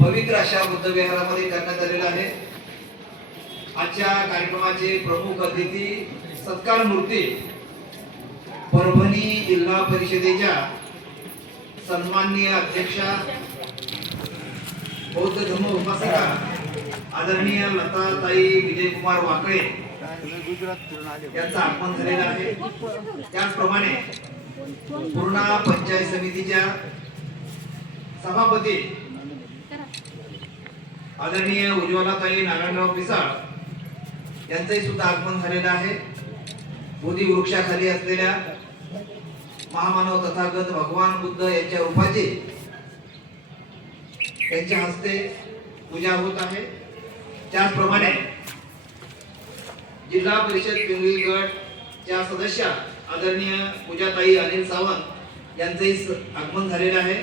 पवित्र अशा बुद्ध विहारामध्ये करण्यात आलेला आहे। आजच्या कार्यक्रमाचे प्रमुख अतिथी सत्कार मूर्ती परभणी जिल्हा परिषदेच्या सन्माननीय अध्यक्षा बौद्ध धर्म उपासिका आदरणीय लताताई विजयकुमार वाकळे यांचं आगमन झालेलं आहे। त्याचप्रमाणे पूर्णा पंचायत समितीच्या सभापती आदरणीय उज्ज्वलाताई नारायणराव पिसाळ यांचंही सुद्धा आगमन झालेलं आहे। बोधी वृक्षाखाली असलेल्या महामानव तथागत भगवान बुद्ध यांच्या रूपाची त्यांच्या हस्ते पूजा होत आहे। त्याचप्रमाणे जिल्हा परिषद पिंगळी गटच्या सदस्या आदरणीय पूजाताई अनिल सावंत यांचंही आगमन झालेलं आहे।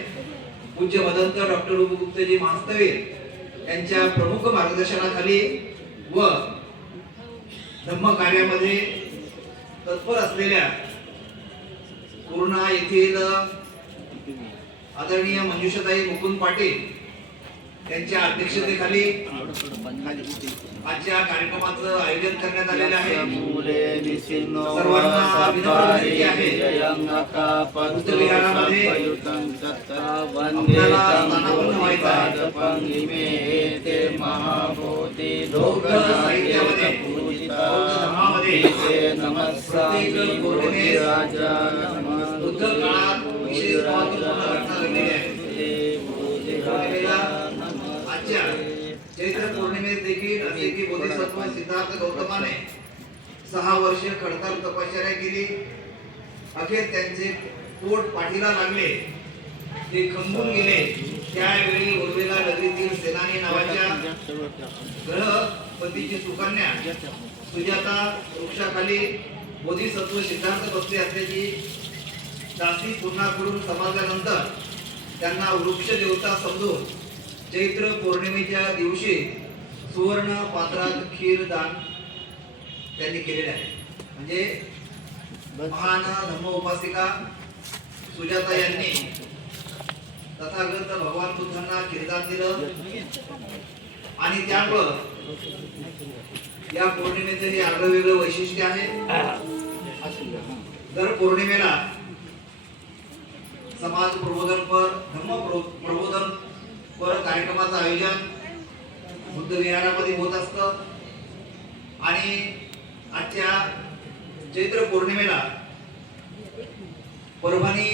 पूज्य मदंत डॉक्टर उपगुप्तजी महास्तवीर यांच्या प्रमुख मार्गदर्शनाखाली व धम्म कार्यामध्ये तत्पर असलेल्या पूर्णा येथील आदरणीय मंजुषाताई मुकुंद पाटील यांच्या अध्यक्षतेखाली आजच्या कार्यक्रमाचं आयोजन करण्यात आलेलं आहे। सर्वांना विनंती आहे बुद्ध विहारामध्ये आपल्याला स्थानापन्न व्हायचं आहे। बौद्ध साहित्यामध्ये बौद्ध धर्मामध्ये प्रत्येक पौर्णिमेस बुद्ध काळात विशेष महत्त्वपूर्ण घटना घडलेली आहे। पौर्णिमेला आजच्या चैत्र पौर्णिमेस देखील असे की बोधिसत्व सिद्धार्थ गौतमाने 6 वर्ष खडतर तपश्चर्या केली। अखेर त्यांचे पोट पाठीला लागले, ते खंबून गेले। त्यावेळी उर्वेला नगरीतील सेनानी नावाच्या ग्रहपतीची सुकन्या सुजाता वृक्षाखाली बोधिसत्व सिद्धार्थ बसले असल्याची दासी पूर्णाकडून समजल्यानंतर त्यांना वृक्ष देवता समजून चैत्र पौर्णिमेच्या दिवशी सुवर्ण पात्रात खीर दान त्यांनी केलेले आहे। म्हणजे महान धर्म उपासिका सुजाता यांनी तथागत भगवान बुद्धांना खीरदान दिलं आणि त्यामुळं या पौर्णिमेचं हे आगळं वैशिष्ट्य आहे। दर पौर्णिमेला समाज प्रबोधनपर धर्म प्रबोधनपर कार्यक्रमाचं आयोजन बुद्ध विहारामध्ये होत असतं आणि आजच्या चैत्र पौर्णिमेला परभणी